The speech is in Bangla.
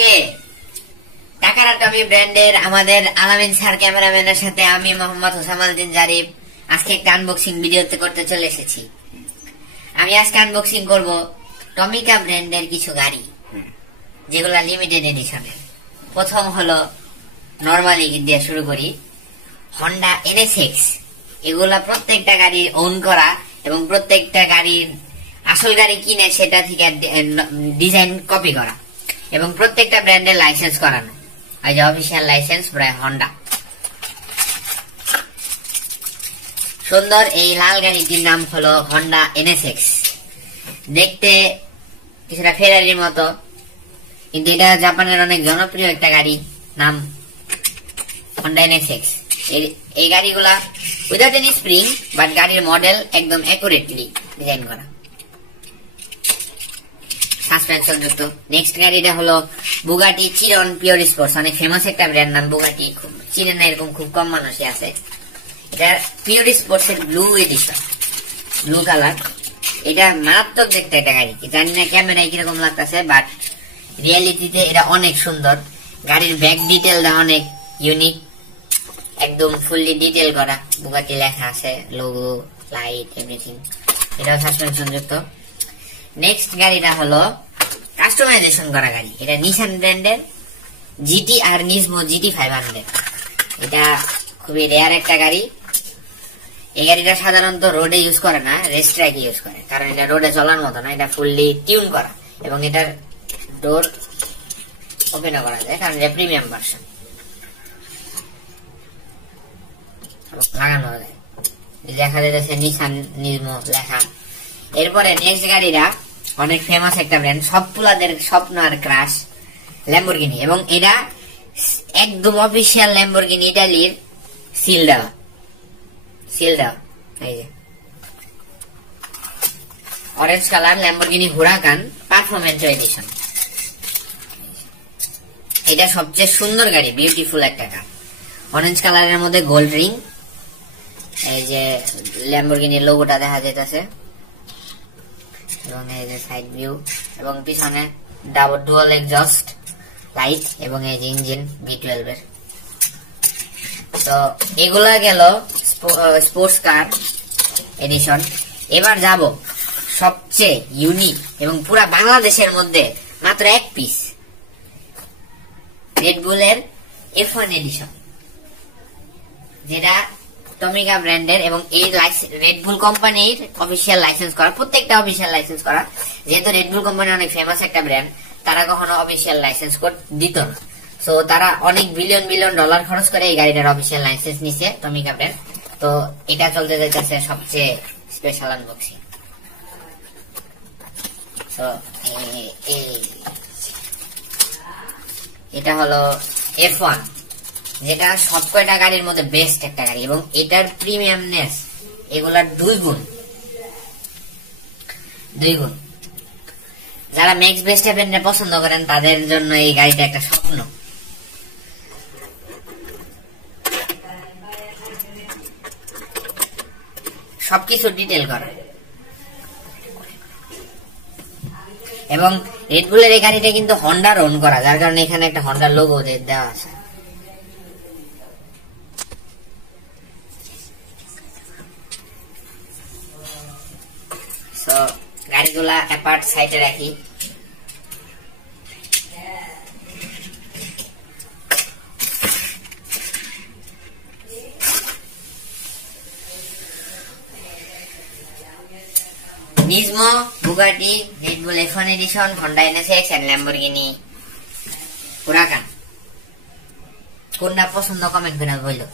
ওকে, টাকারা টমি ব্র্যান্ডের আমাদের আলামিন স্যার ক্যামেরাম্যানের সাথে আমি মোহাম্মদ হোসামাউদ্দিন জারিফ আজকে একটা আনবক্সিং ভিডিওতে করতে চলে এসেছি। আমি আজকে আনবক্সিং করব টমিকা ব্র্যান্ডের কিছু গাড়ি যেগুলা লিমিটেড এডিশনের। প্রথম হলো নরমালি দিয়ে শুরু করি, হন্ডা NSX। এগুলা প্রত্যেকটা গাড়ি ওন করা এবং প্রত্যেকটা গাড়ির আসল গাড়ি কিনে সেটা থেকে ডিজাইন কপি করা এবং প্রত্যেকটা ব্র্যান্ডের লাইসেন্স করানো। এই যে অফিসিয়াল লাইসেন্স প্রায় হন্ডা। সুন্দর এই লাল গাড়িটির নাম হলো হন্ডা NSX। দেখতে কিছুটা ফেরারির মতো, কিন্তু এটা জাপানের অনেক জনপ্রিয় একটা গাড়ি, নাম হন্ডা NSX। এই গাড়িগুলা উইদাউট এনি স্প্রিং, বাট গাড়ির মডেল একদম অ্যাকুরেটলি ডিজাইন করা, সাসপেনশন যুক্ত। নেক্সট গাড়িটা হলো বুগাটি চিরন পিওর স্পোর্টস। অনেক ফেমাস একটা ব্র্যান্ড নাম বুগাটি, খুব চিনেন না এরকম খুব কম মানুষই আছে। এটা পিওর স্পোর্টস এর ব্লু এডিশন, ব্লু কালার। এটা মারাত্মক দেখতে একটা গাড়ি, জানি না ক্যামেরায় কিরকম লাগতেছে, বাট রিয়েলিটিতে এটা অনেক সুন্দর। গাড়ির ব্যাক ডিটেলটা অনেক ইউনিক, একদম ফুললি ডিটেল করা, বুগাটি লেখা আছে, লোগো, লাইট, এভরিথিং। এটাও সাসপেনশন যুক্ত। নেক্সট গাড়িটা হলো কাস্টমাইজেশন করা গাড়ি। এটা নিসান ব্র্যান্ডের GT আর নিজমো GT 500। এটা খুবই রেয়ার একটা গাড়ি। এই গাড়িটা সাধারণত রোডে ইউজ করে না, রেস ট্র্যাকে ইউজ করে, কারণ এটা রোডে চলার মতো না। এটা ফুললি টিউন করা এবং এটার ডোর ওপেনও করা যায়, কারণ এটা প্রিমিয়াম ভার্সন, লাগানো যায়। দেখা যাচ্ছে নিসান নিজমো লেখা। এরপরে নেক্সট গাড়িটা অনেক ফেমাস একটা ব্র্যান্ড, সব পুলাদের স্বপ্ন আর ক্রাশ, ল্যাম্বরগিনি। এবং এটা একদম অফিসিয়াল ল্যাম্বরগিনি, ইটালির সিল দেওয়া। এই যে orange colour Lamborghini Huracan performance edition. এটা সবচেয়ে সুন্দর গাড়ি, বিউটিফুল একটা কার। অরেঞ্জ কালারের মধ্যে গোল্ড রিং, এই যে ল্যাম্বরগিনির লোগোটা দেখা যাইতেছে, এবং এই যে সাইড ভিউ, এবং পিছনে ডাবল ডুয়াল এক্সস্ট লাইট, এবং এই যে ইঞ্জিন V12 এর। তো এগুলা গেল স্পোর্টস কার এডিশন। এবার যাব সবচেয়ে ইউনিক এবং পুরা বাংলাদেশের মধ্যে মাত্র এক পিস, রেডবুলের F1 এডিশন, যেটা টমিকা ব্র্যান্ডের এবং এই রেডবুল কোম্পানির অফিসিয়াল লাইসেন্স করা, প্রত্যেকটা অফিসিয়াল লাইসেন্স করা। যেহেতু রেডবুল কোম্পানি অনেক ফেমাস একটা ব্র্যান্ড, তারা কখনো অফিসিয়াল লাইসেন্স কোড দিত না। সো তারা অনেক বিলিয়ন বিলিয়ন ডলার খরচ করে এই গাড়িটার অফিসিয়াল লাইসেন্স নিছে টমিকা ব্র্যান্ড। তো এটা চলতে যাচ্ছে সবচেয়ে স্পেশাল আনবক্সিং। তো এটা হলো F1, যেটা সব কয়টা গাড়ির মধ্যে বেস্ট একটা গাড়ি, এবং এটার প্রিমিয়ামনেস এগুলার 2 গুণ। যারা ম্যাক্স বেস্টেপেন পছন্দ করেন তাদের জন্য এই গাড়িটা একটা স্বপ্ন। সবকিছু ডিটেল করা, এবং রেডবুলের এই গাড়িটা কিন্তু হন্ডার ওন করা, যার কারণে এখানে একটা হন্ডার লোগো দেওয়া আছে। সো গাড়িগুলা অ্যাপার্ট সাইডে রাখি। Nismo, Bugatti, Red Bull F1 edition, Honda NSX and Lamborghini Huracan. কোনটা পছন্দ কমেন্ট করে বললো।